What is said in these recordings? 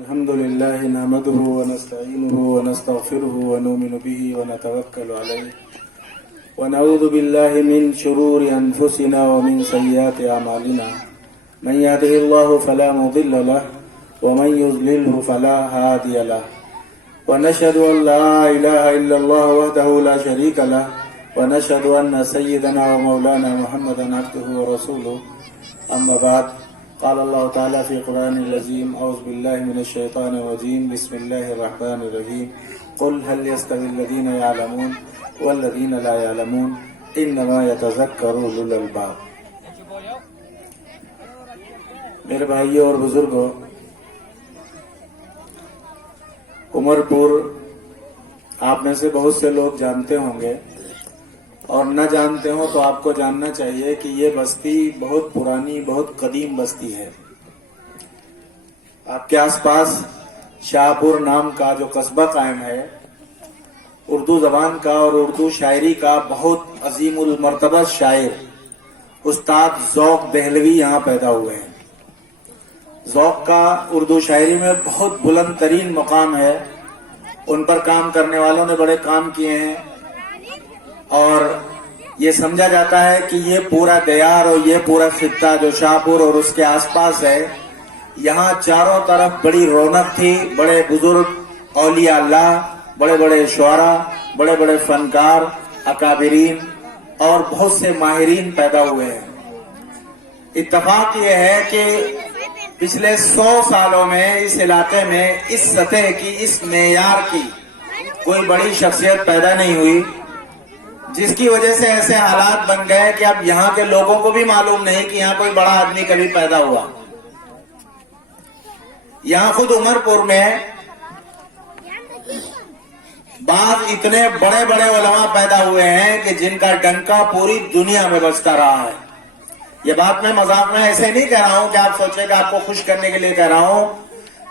الحمد لله نحمده ونستعينه ونستغفره ونؤمن به ونتوكل عليه ونعوذ بالله من شرور أنفسنا ومن سيئات أعمالنا من يهده الله فلا مضل له ومن يضلله فلا هادي له ونشهد أن لا إله إلا الله وحده لا شريك له ونشهد أن سيدنا ومولانا محمدا عبده ورسوله أما بعد قال الله تعالى في قرآن العظيم أعوذ بالله من الشيطان الرجيم بسم الله الرحمن الرحيم قل هل يستوي الذين يعلمون والذين لا يعلمون إنما يتذكر أولو الألباب. میرے بھائیوں اور بزرگوں، عمر پور آپ میں سے بہت سے لوگ جانتے ہوں گے اور نہ جانتے ہوں تو آپ کو جاننا چاہیے کہ یہ بستی بہت پرانی، بہت قدیم بستی ہے. آپ کے آس پاس شاہ پور نام کا جو قصبہ قائم ہے، اردو زبان کا اور اردو شاعری کا بہت عظیم المرتبہ شاعر استاد ذوق دہلوی یہاں پیدا ہوئے ہیں. ذوق کا اردو شاعری میں بہت بلند ترین مقام ہے. ان پر کام کرنے والوں نے بڑے کام کیے ہیں اور یہ سمجھا جاتا ہے کہ یہ پورا دیار اور یہ پورا خطہ جو شاہ پور اور اس کے آس پاس ہے، یہاں چاروں طرف بڑی رونق تھی. بڑے بزرگ اولیاء اللہ، بڑے بڑے شعراء، بڑے بڑے فنکار، اکابرین اور بہت سے ماہرین پیدا ہوئے ہیں. اتفاق یہ ہے کہ پچھلے 100 سالوں میں اس علاقے میں اس سطح کی، اس معیار کی کوئی بڑی شخصیت پیدا نہیں ہوئی، جس کی وجہ سے ایسے حالات بن گئے کہ اب یہاں کے لوگوں کو بھی معلوم نہیں کہ یہاں کوئی بڑا آدمی کبھی پیدا ہوا. یہاں خود عمر پور میں بعض اتنے بڑے بڑے علماء پیدا ہوئے ہیں کہ جن کا ڈنکا پوری دنیا میں بجتا رہا ہے. یہ بات میں مذاق میں ایسے نہیں کہہ رہا ہوں کہ آپ سوچیں کہ آپ کو خوش کرنے کے لیے کہہ رہا ہوں.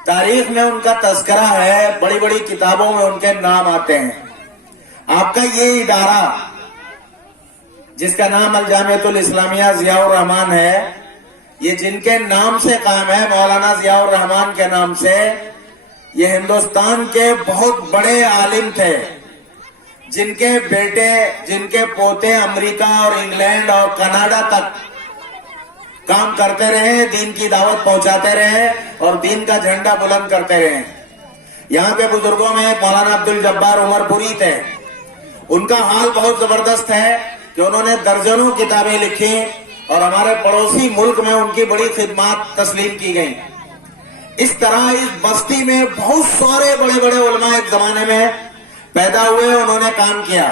تاریخ میں ان کا تذکرہ ہے، بڑی بڑی کتابوں میں ان کے نام آتے ہیں. آپ کا یہ ادارہ جس کا نام الجامعۃ الاسلامیہ ضیاء الرحمان ہے، یہ جن کے نام سے قائم ہے، مولانا ضیاء الرحمان کے نام سے، یہ ہندوستان کے بہت بڑے عالم تھے، جن کے بیٹے، جن کے پوتے امریکہ اور انگلینڈ اور کینیڈا تک کام کرتے رہے، دین کی دعوت پہنچاتے رہے اور دین کا جھنڈا بلند کرتے رہے. یہاں کے بزرگوں میں مولانا عبدالجبار عمر پوری تھے. ان کا حال بہت زبردست ہے کہ انہوں نے درجنوں کتابیں لکھی اور ہمارے پڑوسی ملک میں ان کی بڑی خدمات تسلیم کی گئی. اس طرح اس بستی میں بہت سارے بڑے بڑے علماء ایک زمانے میں پیدا ہوئے، انہوں نے کام کیا.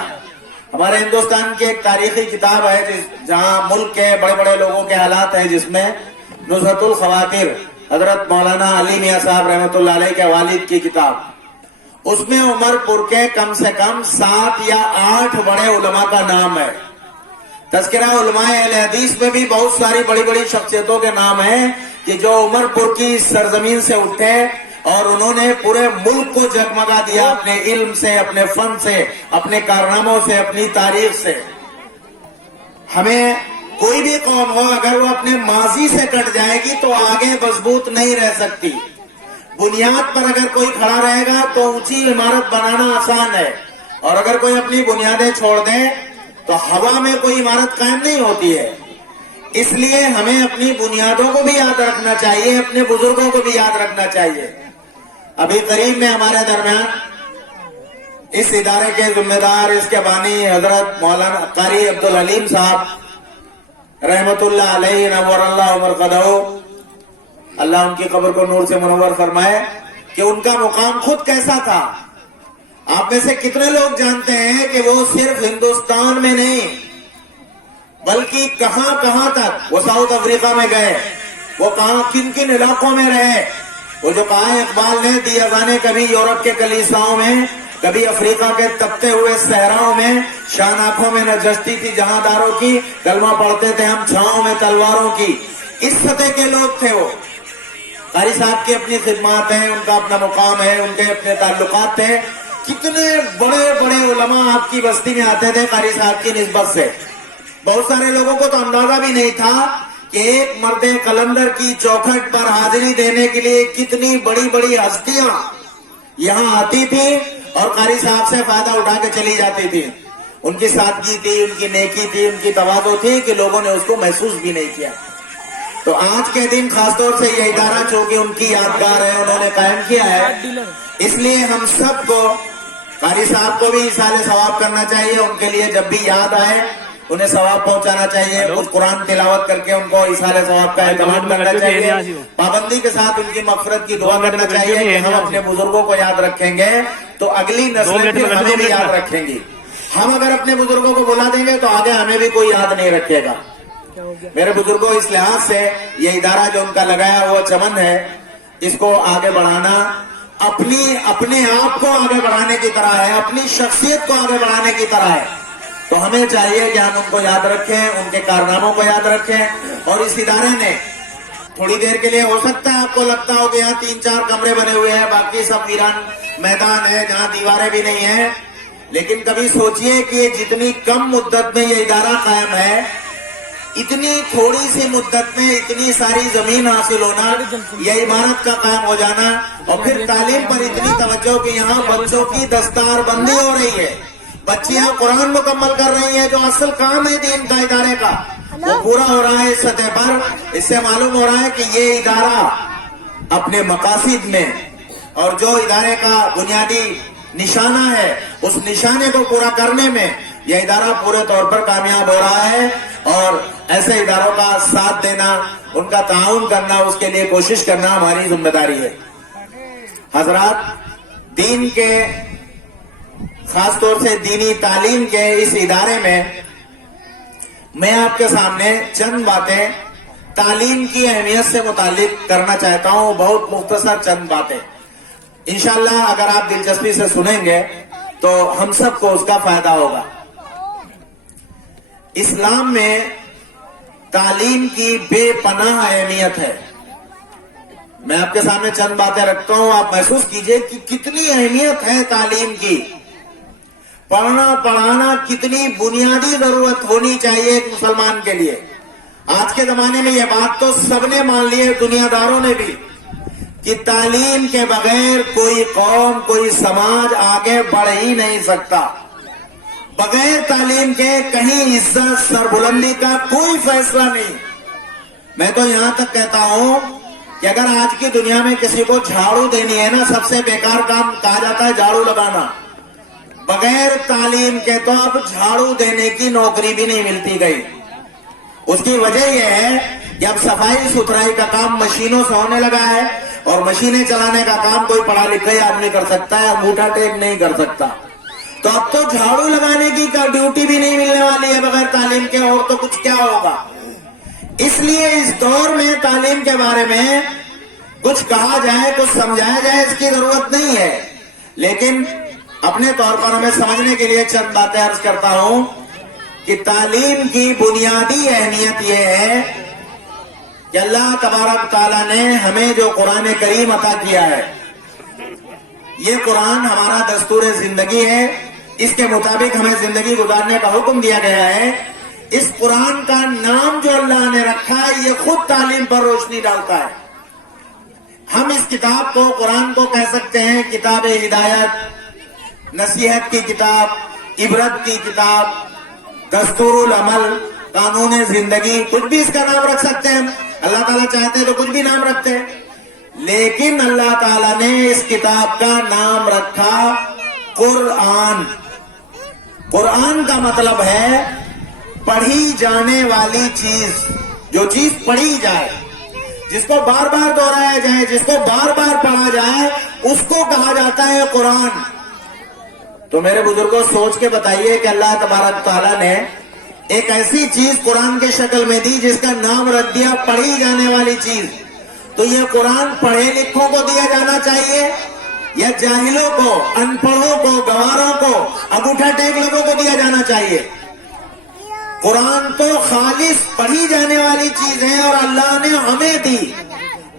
ہمارے ہندوستان کی ایک تاریخی کتاب ہے جہاں ملک کے بڑے بڑے لوگوں کے حالات ہیں، جس میں نزہۃ الخواطر حضرت مولانا علی میاں صاحب رحمۃ اللہ علیہ کے والد کی کتاب، اس میں عمر پور کے کم سے کم 7 یا 8 بڑے علماء کا نام ہے. تذکرہ علماء اہل حدیث میں بھی بہت ساری بڑی بڑی شخصیتوں کے نام ہیں کہ جو عمر پور کی سرزمین سے اٹھے اور انہوں نے پورے ملک کو جگمگا دیا اپنے علم سے، اپنے فن سے، اپنے کارناموں سے، اپنی تاریخ سے. ہمیں کوئی بھی قوم ہو، اگر وہ اپنے ماضی سے کٹ جائے گی تو آگے مضبوط نہیں رہ سکتی. بنیاد پر اگر کوئی کھڑا رہے گا تو اونچی عمارت بنانا آسان ہے، اور اگر کوئی اپنی بنیادیں چھوڑ دے تو ہوا میں کوئی عمارت قائم نہیں ہوتی ہے. اس لیے ہمیں اپنی بنیادوں کو بھی یاد رکھنا چاہیے، اپنے بزرگوں کو بھی یاد رکھنا چاہیے. ابھی قریب میں ہمارے درمیان اس ادارے کے ذمہ دار، اس کے بانی حضرت مولانا قاری عبدالحلیم صاحب رحمت اللہ علیہ نور اللہ مرقدہ، اللہ ان کی قبر کو نور سے منور فرمائے، کہ ان کا مقام خود کیسا تھا. آپ میں سے کتنے لوگ جانتے ہیں کہ وہ صرف ہندوستان میں نہیں بلکہ کہاں کہاں تک، وہ ساؤتھ افریقہ میں گئے، وہ کہاں کن کن علاقوں میں رہے. وہ جو کہا ہے اقبال نے، دی اذانیں کبھی یورپ کے کلیساؤں میں، کبھی افریقہ کے تپتے ہوئے صحراؤں میں، شان آنکھوں میں نجستی تھی جہاں داروں کی، کلمہ پڑھتے تھے ہم چھاؤں میں تلواروں کی. اس سطح کے لوگ تھے وہ. قاری صاحب کی اپنی خدمات ہیں، ان کا اپنا مقام ہے، ان کے اپنے تعلقات تھے. کتنے بڑے بڑے علماء آپ کی بستی میں آتے تھے قاری صاحب کی نسبت سے. بہت سارے لوگوں کو تو اندازہ بھی نہیں تھا کہ ایک مرد قلندر کی چوکھٹ پر حاضری دینے کے لیے کتنی بڑی بڑی ہستیاں یہاں آتی تھی اور قاری صاحب سے فائدہ اٹھا کے چلی جاتی تھی. ان کی سادگی تھی, ان کی نیکی تھی, ان کی تواضع تھی کہ لوگوں نے اس کو محسوس بھی نہیں کیا. تو آج کے دن خاص طور سے یہ ادارہ چونکہ ان کی یادگار ہے, انہوں نے قائم کیا ہے, اس لیے ہم سب کو قاری صاحب کو بھی ایصال ثواب کرنا چاہیے. ان کے لیے جب بھی یاد آئے انہیں ثواب پہنچانا چاہیے, کچھ قرآن تلاوت کر کے ان کو ایصال ثواب کا اہتمام کرنا چاہیے, پابندی کے ساتھ ان کی مغفرت کی دعا کرنا چاہیے کہ ہم اپنے بزرگوں کو یاد رکھیں گے تو اگلی نسلیں بھی ہمیں بھی یاد رکھیں گی. ہم اگر اپنے بزرگوں کو بلا دیں گے تو آگے ہمیں بھی کوئی یاد نہیں رکھے گا. میرے بزرگوں اس لحاظ سے یہ ادارہ جو ان کا لگایا وہ چمن ہے, اس کو آگے بڑھانا اپنے آپ کو آگے بڑھانے کی طرح ہے, اپنی شخصیت کو آگے بڑھانے کی طرح ہے. تو ہمیں چاہیے کہ ہم ان کو یاد رکھیں, ان کے کارناموں کو یاد رکھیں. اور اس ادارے نے تھوڑی دیر کے لیے ہو سکتا ہے آپ کو لگتا ہو کہ یہاں 3-4 کمرے بنے ہوئے ہیں, باقی سب ویران میدان ہے جہاں دیواریں بھی نہیں ہیں, لیکن کبھی سوچئے کہ جتنی کم مدت میں یہ ادارہ قائم ہے, اتنی تھوڑی سی مدت میں اتنی ساری زمین حاصل ہونا, یہ عمارت کا قائم ہو جانا, اور پھر تعلیم پر اتنی توجہ کہ یہاں بچوں کی دستار بندی ہو رہی ہے, بچیاں قرآن مکمل کر رہی ہیں, جو اصل کام ہے دین کا ادارے کا وہ پورا ہو رہا ہے اس سطح پر. اس سے معلوم ہو رہا ہے کہ یہ ادارہ اپنے مقاصد میں اور جو ادارے کا بنیادی نشانہ ہے اس نشانے کو پورا کرنے میں یہ ادارہ پورے طور پر کامیاب ہو رہا ہے. اور ایسے اداروں کا ساتھ دینا, ان کا تعاون کرنا, اس کے لیے کوشش کرنا ہماری ذمہ داری ہے. حضرات, دین کے خاص طور سے دینی تعلیم کے اس ادارے میں میں آپ کے سامنے چند باتیں تعلیم کی اہمیت سے متعلق کرنا چاہتا ہوں, بہت مختصر چند باتیں. انشاءاللہ اگر آپ دلچسپی سے سنیں گے تو ہم سب کو اس کا فائدہ ہوگا. اسلام میں تعلیم کی بے پناہ اہمیت ہے. میں آپ کے سامنے چند باتیں رکھتا ہوں, آپ محسوس کیجئے کہ کتنی اہمیت ہے تعلیم کی. پڑھنا پڑھانا کتنی بنیادی ضرورت ہونی چاہیے ایک مسلمان کے لیے. آج کے زمانے میں یہ بات تو سب نے مان لی ہے, دنیا داروں نے بھی, کہ تعلیم کے بغیر کوئی قوم کوئی سماج آگے بڑھ ہی نہیں سکتا. بغیر تعلیم کے کہیں عزت سربلندی کا کوئی فیصلہ نہیں. میں تو یہاں تک کہتا ہوں کہ اگر آج کی دنیا میں کسی کو جھاڑو دینی ہے نا, سب سے بیکار کام کہا جاتا ہے جھاڑو لگانا. بغیر تعلیم کے تو اب جھاڑو دینے کی نوکری بھی نہیں ملتی گئی. اس کی وجہ یہ ہے کہ اب صفائی ستھرائی کا کام مشینوں سے ہونے لگا ہے, اور مشینیں چلانے کا کام کوئی پڑھا لکھا آدمی کر سکتا ہے, انگوٹھا ٹیک نہیں کر سکتا. تو اب تو جھاڑو لگانے کی ڈیوٹی بھی نہیں ملنے والی ہے بغیر تعلیم کے, اور تو کچھ کیا ہوگا. اس لیے اس دور میں تعلیم کے بارے میں کچھ کہا جائے, کچھ سمجھایا جائے, اس کی ضرورت نہیں ہے. لیکن اپنے طور پر ہمیں سمجھنے کے لیے چند باتیں عرض کرتا ہوں کہ تعلیم کی بنیادی اہمیت یہ ہے کہ اللہ تبارک تعالیٰ نے ہمیں جو قرآن کریم عطا کیا ہے, یہ قرآن ہمارا دستور زندگی ہے, اس کے مطابق ہمیں زندگی گزارنے کا حکم دیا گیا ہے. اس قرآن کا نام جو اللہ نے رکھا ہے یہ خود تعلیم پر روشنی ڈالتا ہے. ہم اس کتاب کو, قرآن کو کہہ سکتے ہیں کتاب ہدایت, نصیحت کی کتاب, عبرت کی کتاب, دستور العمل, قانون زندگی, کچھ بھی اس کا نام رکھ سکتے ہیں. اللہ تعالیٰ چاہتے تو کچھ بھی نام رکھتے ہیں, لیکن اللہ تعالیٰ نے اس کتاب کا نام رکھا قرآن. قرآن کا مطلب ہے پڑھی جانے والی چیز, جو چیز پڑھی جائے, جس کو بار بار دہرایا جائے, جس کو بار بار پڑھا جائے, اس کو کہا جاتا ہے قرآن. تو میرے بزرگوں سوچ کے بتائیے کہ اللہ تبارک تعالیٰ نے ایک ایسی چیز قرآن کے شکل میں دی جس کا نام رکھ دیا پڑھی جانے والی چیز. تو یہ قرآن پڑھے لکھوں کو دیا جانا چاہیے یا جاہلوں کو, ان پڑھوں کو, گواروں کو, انگوٹھا ٹیک لوگوں کو دیا جانا چاہیے؟ قرآن تو خالص پڑھی جانے والی چیز ہے, اور اللہ نے ہمیں دی,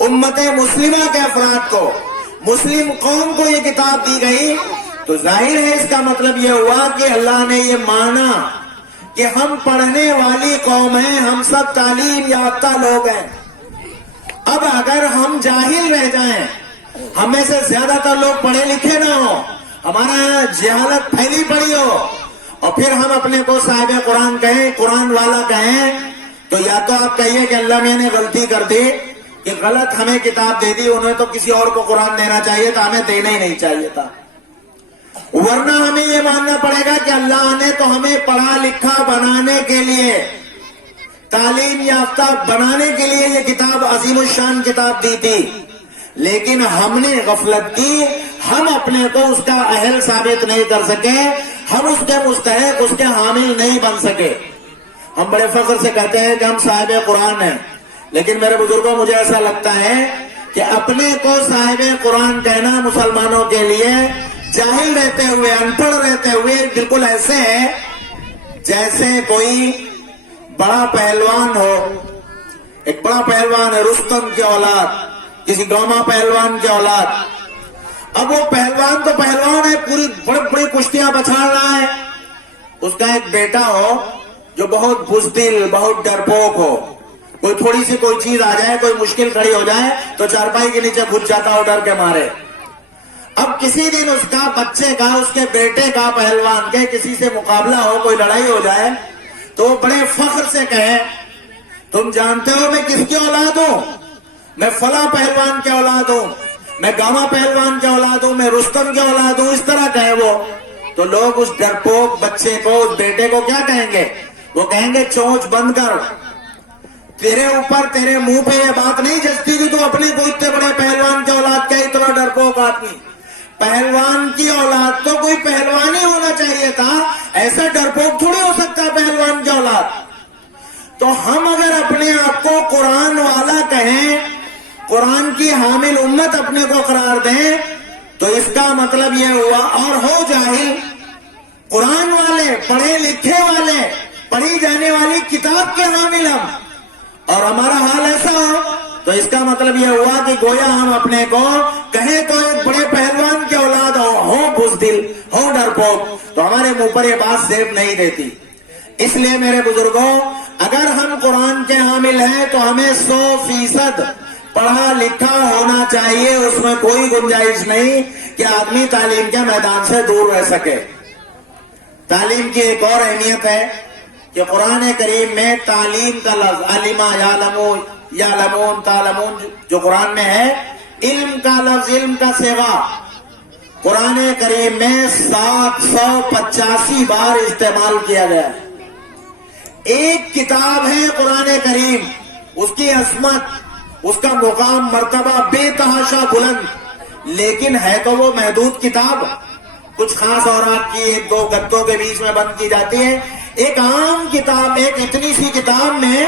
امت مسلمہ کے افراد کو, مسلم قوم کو یہ کتاب دی گئی. تو ظاہر ہے اس کا مطلب یہ ہوا کہ اللہ نے یہ مانا کہ ہم پڑھنے والی قوم ہیں, ہم سب تعلیم یافتہ لوگ ہیں. اب اگر ہم جاہل رہ جائیں, ہمیں سے زیادہ تر لوگ پڑھے لکھے نہ ہو, ہمارا جہالت پھیلی پڑی ہو, اور پھر ہم اپنے کو صاحب قرآن کہیں, قرآن والا کہیں, تو یا تو آپ کہیے کہ اللہ میاں نے غلطی کر دی کہ غلط ہمیں کتاب دے دی, انہیں تو کسی اور کو قرآن دینا چاہیے تھا, ہمیں دینا ہی نہیں چاہیے تھا. ورنہ ہمیں یہ ماننا پڑے گا کہ اللہ نے تو ہمیں پڑھا لکھا بنانے کے لیے, تعلیم یافتہ بنانے کے لیے یہ کتاب عظیم الشان کتاب دی تھی, لیکن ہم نے غفلت کی, ہم اپنے کو اس کا اہل ثابت نہیں کر سکے, ہم اس کے مستحق, اس کے حامل نہیں بن سکے. ہم بڑے فخر سے کہتے ہیں کہ ہم صاحب قرآن ہیں, لیکن میرے بزرگوں مجھے ایسا لگتا ہے کہ اپنے کو صاحب قرآن کہنا مسلمانوں کے لیے جاہل رہتے ہوئے, ان پڑھ رہتے ہوئے, بالکل ایسے ہے جیسے کوئی بڑا پہلوان ہو. ایک بڑا پہلوان ہے, رستم کی اولاد, کسی گوما پہلوان کی اولاد. اب وہ پہلوان تو پہلوان ہے, پوری بڑی بڑی کشتیاں بچھاڑ رہا ہے. اس کا ایک بیٹا ہو جو بہت بزدل, بہت ڈرپوک ہو, کوئی تھوڑی سی کوئی چیز آ جائے, کوئی مشکل کھڑی ہو جائے تو چارپائی کے نیچے گھس جاتا ہو ڈر کے مارے. اب کسی دن اس کا بچے کا, اس کے بیٹے کا, پہلوان کے کسی سے مقابلہ ہو, کوئی لڑائی ہو جائے, تو وہ بڑے فخر سے کہے تم جانتے ہو میں کس کی اولاد ہوں, میں فلاں پہلوان کی اولاد ہوں, میں گاما پہلوان کی اولاد ہوں, میں رستم کی اولاد ہوں, اس طرح کہے وہ. تو لوگ اس ڈرپوک بچے کو, اس بیٹے کو کیا کہیں گے؟ وہ کہیں گے چونچ بند کر, تیرے اوپر, تیرے منہ پہ یہ بات نہیں جچتی کہ تو اپنے کو اتنے بڑے پہلوان کی اولاد کا اتنا ڈرپوک آدمی. پہلوان کی اولاد تو کوئی پہلوان ہی ہونا چاہیے تھا, ایسا ڈرپوک تھوڑی ہو سکتا پہلوان کی اولاد. تو ہم اگر اپنے آپ کو قرآن والا کہیں, قرآن کی حامل امت اپنے کو قرار دیں, تو اس کا مطلب یہ ہوا, اور ہو جاہل, قرآن والے, پڑھے لکھے والے, پڑھی جانے والی کتاب کے حامل ہم, اور ہمارا حال ایسا ہو, تو اس کا مطلب یہ ہوا کہ گویا ہم اپنے کو کہیں تو ایک بڑے پہلوان کی اولاد ہو بزدل, ہو ڈرپوک, تو ہمارے منہ پر یہ بات زیب نہیں دیتی. اس لیے میرے بزرگوں, اگر ہم قرآن کے حامل ہیں تو ہمیں 100% پڑھا لکھا ہونا چاہیے, اس میں کوئی گنجائش نہیں کہ آدمی تعلیم کے میدان سے دور رہ سکے. تعلیم کی ایک اور اہمیت ہے کہ قرآن کریم میں تعلیم کا لفظ, علما, یعلمون, یعلمون, تعلمون, جو قرآن میں ہے, علم کا لفظ, علم کا سیوا قرآن کریم میں 785 بار استعمال کیا گیا ہے. ایک کتاب ہے قرآن کریم, اس کی عظمت, اس کا مقام, مرتبہ بے تحاشا بلند, لیکن ہے تو وہ محدود کتاب, کچھ خاص اوراق کی 1-2 گدوں کے بیچ میں بند کی جاتی ہے. ایک عام کتاب, ایک اتنی سی کتاب میں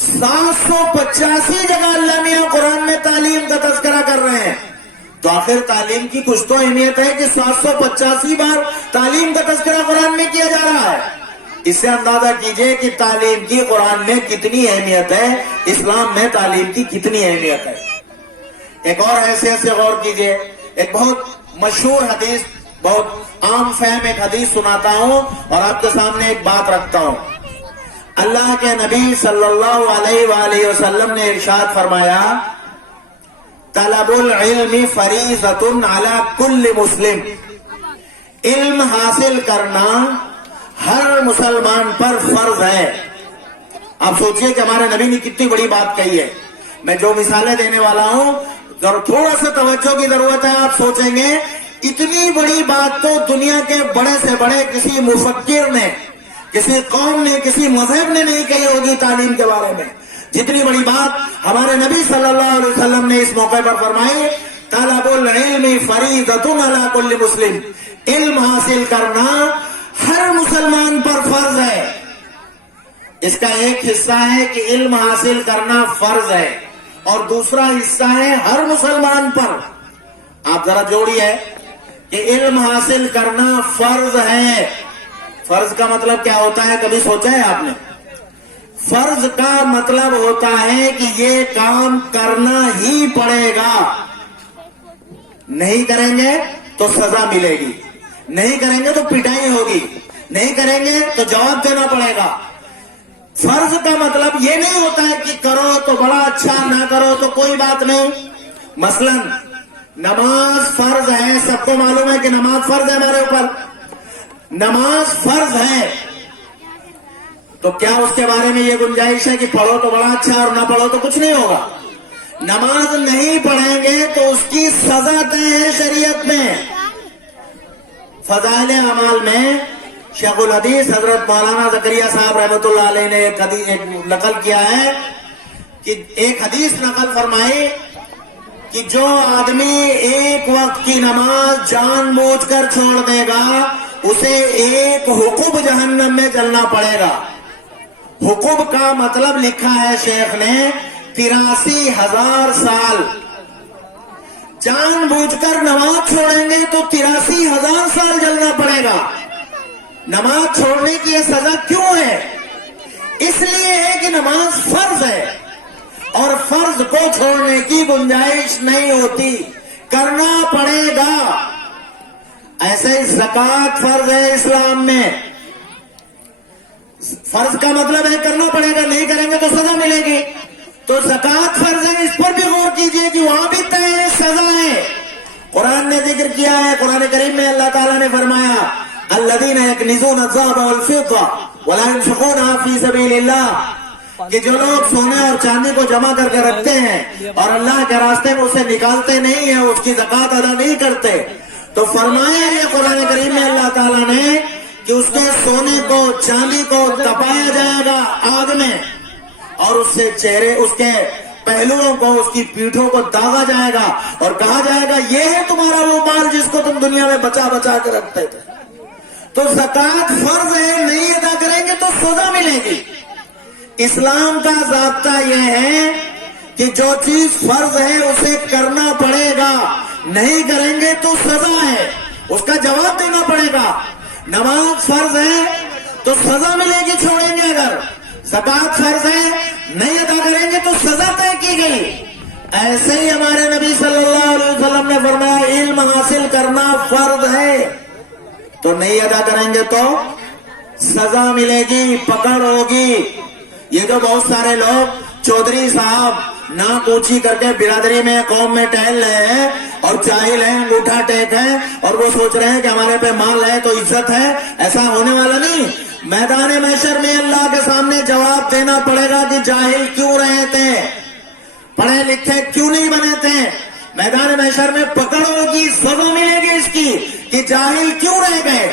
785 جگہ اللہ میاں قرآن میں تعلیم کا تذکرہ کر رہے ہیں. تو آخر تعلیم کی کچھ تو اہمیت ہے کہ 785 بار تعلیم کا تذکرہ قرآن میں کیا جا رہا ہے. اس سے اندازہ کیجئے کہ تعلیم کی قرآن میں کتنی اہمیت ہے, اسلام میں تعلیم کی کتنی اہمیت ہے. ایک اور حیثیت سے غور کیجئے, ایک بہت مشہور حدیث, بہت عام فہم ایک حدیث سناتا ہوں اور آپ کے سامنے ایک بات رکھتا ہوں. اللہ کے نبی صلی اللہ علیہ وآلہ وسلم نے ارشاد فرمایا, طلب العلم فریضۃ علی کل مسلم, علم حاصل کرنا ہر مسلمان پر فرض ہے. آپ سوچئے کہ ہمارے نبی نے کتنی بڑی بات کہی ہے. میں جو مثالیں دینے والا ہوں تھوڑا سا توجہ کی ضرورت ہے. آپ سوچیں گے اتنی بڑی بات تو دنیا کے بڑے سے بڑے کسی مفکر نے, کسی قوم نے, کسی مذہب نے نہیں کہی ہوگی تعلیم کے بارے میں, جتنی بڑی بات ہمارے نبی صلی اللہ علیہ وسلم نے اس موقع پر فرمائی, طلب العلم فریضۃ علی کل مسلم, علم حاصل کرنا ہر مسلمان پر فرض ہے. اس کا ایک حصہ ہے کہ علم حاصل کرنا فرض ہے, اور دوسرا حصہ ہے ہر مسلمان پر. آپ ذرا جوڑیے کہ علم حاصل کرنا فرض ہے. فرض کا مطلب کیا ہوتا ہے, کبھی سوچا ہے آپ نے؟ فرض کا مطلب ہوتا ہے کہ یہ کام کرنا ہی پڑے گا, نہیں کریں گے تو سزا ملے گی, نہیں کریں گے تو پٹائی ہوگی, نہیں کریں گے تو جواب دینا پڑے گا. فرض کا مطلب یہ نہیں ہوتا ہے کہ کرو تو بڑا اچھا، نہ کرو تو کوئی بات نہیں. مثلا نماز فرض ہے، سب کو معلوم ہے کہ نماز فرض ہے ہمارے اوپر. نماز فرض ہے تو کیا اس کے بارے میں یہ گنجائش ہے کہ پڑھو تو بڑا اچھا اور نہ پڑھو تو کچھ نہیں ہوگا؟ نماز نہیں پڑھیں گے تو اس کی سزا طے ہے شریعت میں. فضائل اعمال میں شیخ الحدیث حضرت مولانا زکریا صاحب رحمۃ اللہ علیہ نے ایک نقل کیا ہے کہ ایک حدیث نقل فرمائی کہ جو آدمی ایک وقت کی نماز جان بوجھ کر چھوڑ دے گا اسے ایک حقوب جہنم میں جلنا پڑے گا. حقوب کا مطلب لکھا ہے شیخ نے 83,000 سال. جان بوجھ کر نماز چھوڑیں گے تو 83,000 سال جلنا پڑے گا. نماز چھوڑنے کی یہ سزا کیوں ہے؟ اس لیے ہے کہ نماز فرض ہے اور فرض کو چھوڑنے کی گنجائش نہیں ہوتی، کرنا پڑے گا. ایسے ہی زکوٰۃ فرض ہے اسلام میں. فرض کا مطلب ہے کرنا پڑے گا، نہیں کریں گے تو سزا ملے گی. تو زکوٰۃ فرض ہے، اس پر بھی غور کیجئے کہ وہاں بھی طے ہے، سزا ہے. قرآن نے ذکر کیا ہے، قرآن کریم میں اللہ تعالیٰ نے فرمایا الذین یکنزون الذهب والفضة ولا ينفقونها فی سبیل اللہ، کہ جو لوگ سونے اور چاندی کو جمع کر کے رکھتے ہیں اور اللہ کے راستے میں اسے نکالتے نہیں ہیں، اس کی زکوٰۃ ادا نہیں کرتے، تو فرمایا یہ قرآن کریم میں اللہ تعالیٰ نے کہ اس کے سونے کو چاندی کو تپایا جائے گا آگ میں اور اس سے چہرے، اس کے پہلوؤں کو، اس کی پیٹھوں کو داغا جائے گا اور کہا جائے گا یہ ہے تمہارا وہ مال جس کو تم دنیا میں بچا بچا کے رکھتے تھے. تو زکوٰۃ فرض ہے، نہیں ادا کریں گے تو سزا ملے گی. اسلام کا ضابطہ یہ ہے کہ جو چیز فرض ہے اسے کرنا پڑے گا، نہیں کریں گے تو سزا ہے، اس کا جواب دینا پڑے گا. نماز فرض ہے تو سزا ملے گی چھوڑیں گے اگر. زکوٰۃ فرض ہے، نہیں ادا کریں گے تو سزا طے کی گئی. ایسے ہی ہمارے نبی صلی اللہ علیہ وسلم نے فرمایا علم حاصل کرنا فرض ہے تو نہیں ادا کریں گے تو سزا ملے گی، پکڑ ہوگی. یہ تو بہت سارے لوگ چودھری صاحب ناک اونچی کر کے برادری میں قوم میں ٹہل رہے ہیں اور جاہل ہیں، انگوٹھا ٹیک ہے اور وہ سوچ رہے ہیں کہ ہمارے پہ مال ہے تو عزت ہے. ایسا ہونے والا نہیں. میدان محشر میں اللہ کے سامنے جواب دینا پڑے گا کہ جاہل کیوں رہے تھے، پڑھے لکھے کیوں نہیں بنے تھے. میدان محشر میں پکڑ ہوگی، سزا ملے گی اس کی کہ جاہل کیوں رہ گئے.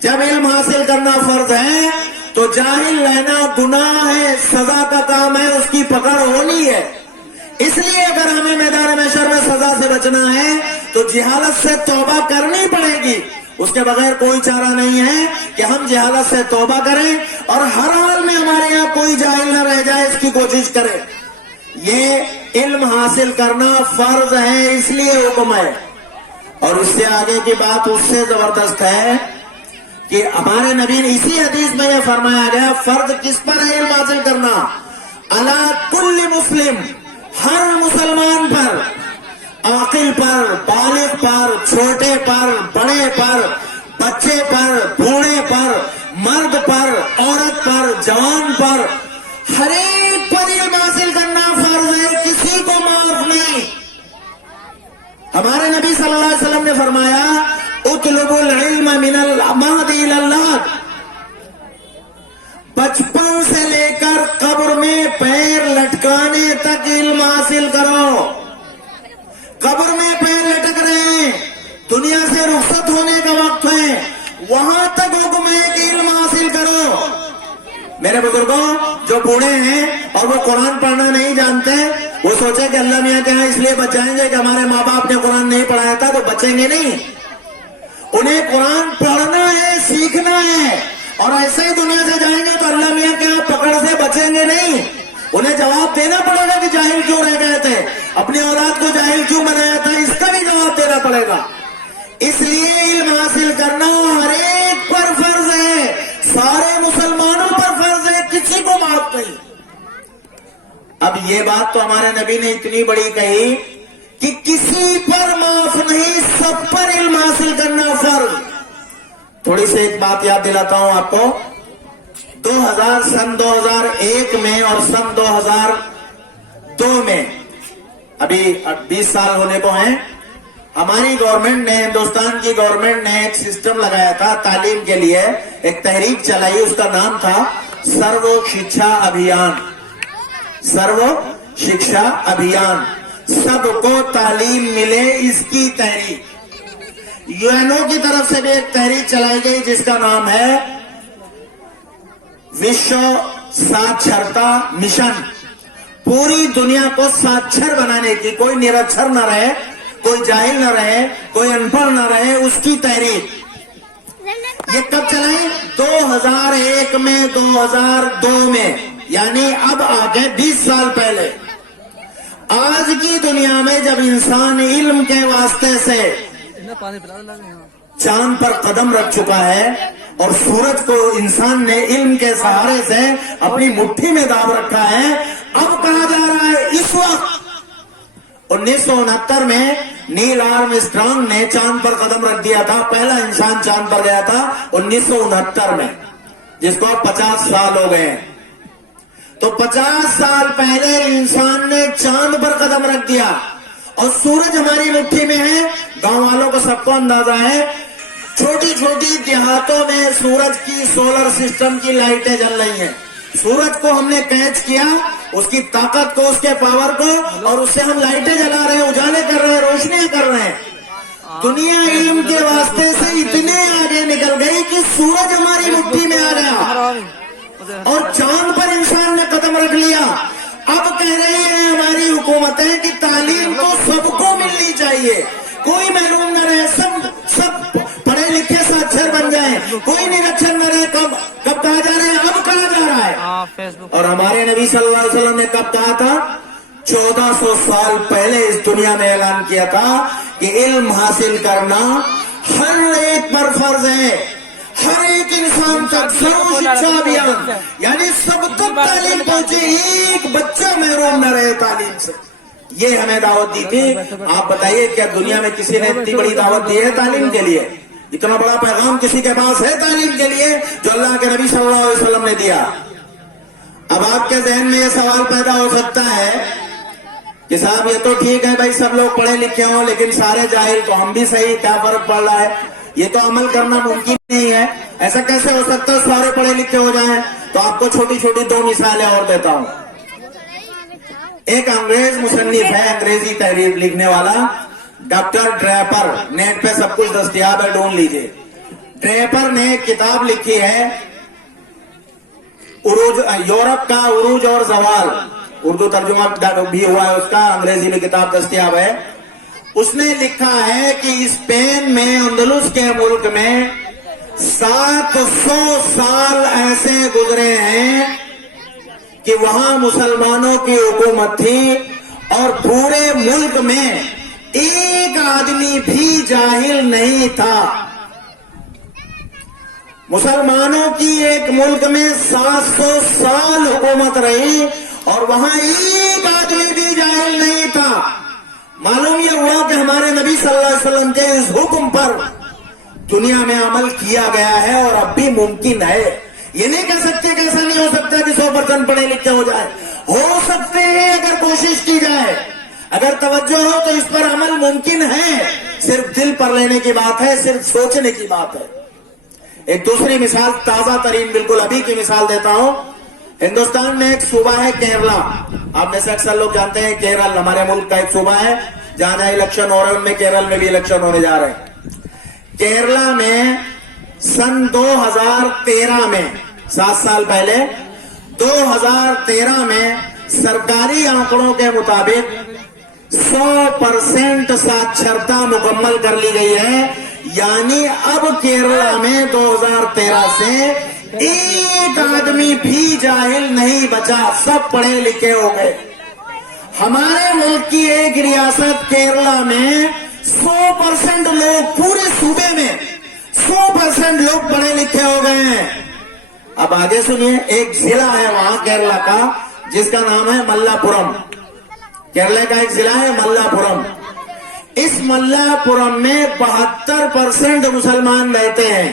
جب علم حاصل کرنا فرض ہے تو جاہل رہنا گناہ ہے، سزا کا کام ہے، اس کی پکڑ ہونی ہے. اس لیے اگر ہمیں میدان محشر میں سزا سے بچنا ہے تو جہالت سے توبہ کرنی پڑے گی. اس کے بغیر کوئی چارہ نہیں ہے کہ ہم جہالت سے توبہ کریں اور ہر حال میں ہمارے یہاں کوئی جاہل نہ رہ جائے، اس کی کوشش کریں. یہ علم حاصل کرنا فرض ہے، اس لیے حکم ہے. اور اس سے آگے کی بات اس سے زبردست ہے کہ ہمارے نبی نے اسی حدیث میں یہ فرمایا گیا فرض کس پر ہے علم حاصل کرنا؟ علی کل مسلم، ہر مسلمان پر، عاقل پر، بالغ پر، چھوٹے پر، بڑے پر، بچے پر، بوڑھے پر، مرد پر، عورت پر، جوان پر، ہر ایک پر علم حاصل کرنا فرض ہے، کسی کو معاف نہیں. ہمارے نبی صلی اللہ علیہ وسلم نے فرمایا اطلبوا العلم من المہد الی اللحد، بچپن سے لے کر قبر میں پیر لٹکانے تک علم حاصل کرو. قبر میں پیر لٹک رہے ہیں، دنیا سے رخصت ہونے کا وقت ہے، وہاں تک حکم ہے کہ علم حاصل کرو. میرے بزرگوں جو بوڑھے ہیں اور وہ قرآن پڑھنا نہیں جانتے، وہ سوچے کہ اللہ میاں کے یہاں اس لیے بچ جائیں گے کہ ہمارے ماں باپ نے قرآن نہیں پڑھایا تھا تو بچیں گے نہیں. انہیں قرآن پڑھنا ہے، سیکھنا ہے، اور ایسے ہی دنیا سے جائیں گے تو اللہ میاں کے یہاں پکڑ سے بچیں گے نہیں. انہیں جواب دینا پڑے گا کہ جاہل کیوں رہ گئے تھے، اپنی اولاد کو جاہل کیوں بنایا تھا، اس کا بھی جواب دینا پڑے گا. اس لیے علم حاصل کرنا ہر ایک پر فرض ہے، سارے مسلمانوں پر فرض ہے، کسی کو معاف نہیں. اب یہ بات تو ہمارے نبی نے اتنی بڑی کہی کہ کسی پر معاف نہیں، سب پر علم حاصل کرنا فرض. تھوڑی سی ایک بات یاد دلاتا ہوں آپ کو. سن 2001 میں اور سن 2002 میں ابھی 20 سال ہونے کو ہیں. ہماری گورنمنٹ نے, ہندوستان کی گورنمنٹ نے ایک سسٹم لگایا تھا تعلیم کے لیے, ایک تحریک چلائی, اس کا نام تھا سرو شکشا ابھیان. سرو شکشا ابھیان, سب کو تعلیم ملے, اس کی تحریک. یو کی طرف سے بھی ایک تحریک چلائی گئی جس کا نام ہے وشو ساکشرتا مشن. پوری دنیا کو ساکشر بنانے کی, کوئی نرکشر نہ رہے, کوئی جاہل نہ رہے, کوئی ان پڑھ نہ رہے, اس کی تحریک. یہ کب چلائی؟ 2001 میں, 2002 میں, یعنی اب آگے 20 سال پہلے. آج کی دنیا میں جب انسان علم کے واسطے سے چاند پر قدم رکھ چکا ہے اور سورج کو انسان نے علم کے سہارے سے اپنی مٹھی میں داب رکھا ہے, اب کہا جا رہا ہے اس وقت 1969 میں نیل آرم اسٹرانگ نے چاند پر قدم رکھ دیا تھا. پہلا انسان چاند پر گیا تھا 1969 میں, جس کو 50 سال ہو گئے ہیں. تو 50 سال پہلے انسان نے چاند پر قدم رکھ دیا اور سورج ہماری مٹھی میں ہے. گاؤں والوں کو سب کو اندازہ ہے, چھوٹی چھوٹی دیہاتوں میں سورج کی سولر سسٹم کی لائٹیں جل رہی ہیں. سورج کو ہم نے کیچ کیا, اس کی طاقت کو, اس کے پاور کو, اور اس سے ہم لائٹیں جلا رہے ہیں, اجالے کر رہے ہیں, روشنیاں کر رہے ہیں. دنیا علم کے واسطے سے اتنے آگے نکل گئی کہ سورج ہماری مٹھی میں آ گیا اور چاند پر انسان نے قدم رکھ لیا. اب کہہ رہی ہیں ہماری حکومتیں کہ تعلیم تو سب کو ملنی چاہیے, کوئی محروم نہ رہے, سب پڑھے لکھے ساکشر بن جائیں, کوئی نرکشر نہ رہے. کب کہا جا رہا ہے؟ اب کہا جا رہا ہے. اور ہمارے نبی صلی اللہ علیہ وسلم نے کب کہا تھا؟ 1400 سال پہلے اس دنیا میں اعلان کیا تھا کہ علم حاصل کرنا ہر ایک پر فرض ہے, ہر ایک انسان تک سرو شکشا ابھیان, یعنی سب تک تعلیم پہنچے, ایک بچہ محروم نہ رہے تعلیم سے. یہ ہمیں دعوت دی تھی. آپ بتائیے کیا دنیا میں کسی نے اتنی بڑی دعوت دی ہے تعلیم کے لیے؟ اتنا بڑا پیغام کسی کے پاس ہے تعلیم کے لیے جو اللہ کے نبی صلی اللہ علیہ وسلم نے دیا؟ اب آپ کے ذہن میں یہ سوال پیدا ہو سکتا ہے کہ صاحب یہ تو ٹھیک ہے بھائی, سب لوگ پڑھے لکھے ہوں لیکن سارے جاہل, تو ہم بھی صحیح, کیا فرق پڑ رہا ہے؟ یہ تو عمل کرنا ممکن نہیں ہے. ایسا کیسے ہو سکتا ہے سارے پڑھے لکھے ہو جائیں؟ تو آپ کو چھوٹی چھوٹی 2 مثالیں اور دیتا ہوں. ایک انگریز مصنف ہے, انگریزی تحریر لکھنے والا, ڈاکٹر ڈریپر. نیٹ پہ سب کچھ دستیاب ہے, ڈھونڈ لیجئے. ڈریپر نے ایک کتاب لکھی ہے یورپ کا عروج اور زوال. اردو ترجمہ بھی ہوا ہے اس کا, انگریزی میں کتاب دستیاب ہے. اس نے لکھا ہے کہ اسپین میں, اندلس کے ملک میں 700 سال ایسے گزرے ہیں کہ وہاں مسلمانوں کی حکومت تھی اور پورے ملک میں ایک آدمی بھی جاہل نہیں تھا. مسلمانوں کی ایک ملک میں 700 سال حکومت رہی اور وہاں ایک آدمی بھی جاہل نہیں تھا. معلوم یہ ہوا کہ ہمارے نبی صلی اللہ علیہ وسلم کے اس حکم پر دنیا میں عمل کیا گیا ہے اور اب بھی ممکن ہے. یہ نہیں کہہ سکتے کہ ایسا نہیں ہو سکتا کہ 100% پڑھے لکھے ہو جائے. ہو سکتے ہیں اگر کوشش کی جائے, اگر توجہ ہو تو اس پر عمل ممکن ہے. صرف دل پر لینے کی بات ہے, صرف سوچنے کی بات ہے. ایک دوسری مثال, تازہ ترین بالکل ابھی کی مثال دیتا ہوں. ہندوستان میں ایک صوبہ ہے کیرلا. آپ میں سے اکثر لوگ جانتے ہیں کیرل ہمارے ملک کا ایک صوبہ ہے. جہاں جہاں الیکشن ہو رہے ہیں ان میں کیرل میں بھی الیکشن ہونے جا رہے ہیں. کیرلا میں سن 2013 میں, 7 سال پہلے 2013 میں سرکاری آنکڑوں کے مطابق 100% ساکشرتا مکمل کر لی گئی ہے. یعنی اب کیرلا میں 2013 سے ایک آدمی بھی جاہل نہیں بچا, سب پڑھے لکھے ہو گئے. ہمارے ملک کی ایک ریاست کیرلا میں 100% لوگ, پورے صوبے میں 100% لوگ پڑھے لکھے ہو گئے ہیں. اب آگے سنیے, ایک ضلع ہے وہاں کیرلا کا جس کا نام ہے ملا پورم. کیرلا کا ایک ضلع ہے ملا پورم. اس ملا پورم میں 72% مسلمان رہتے ہیں.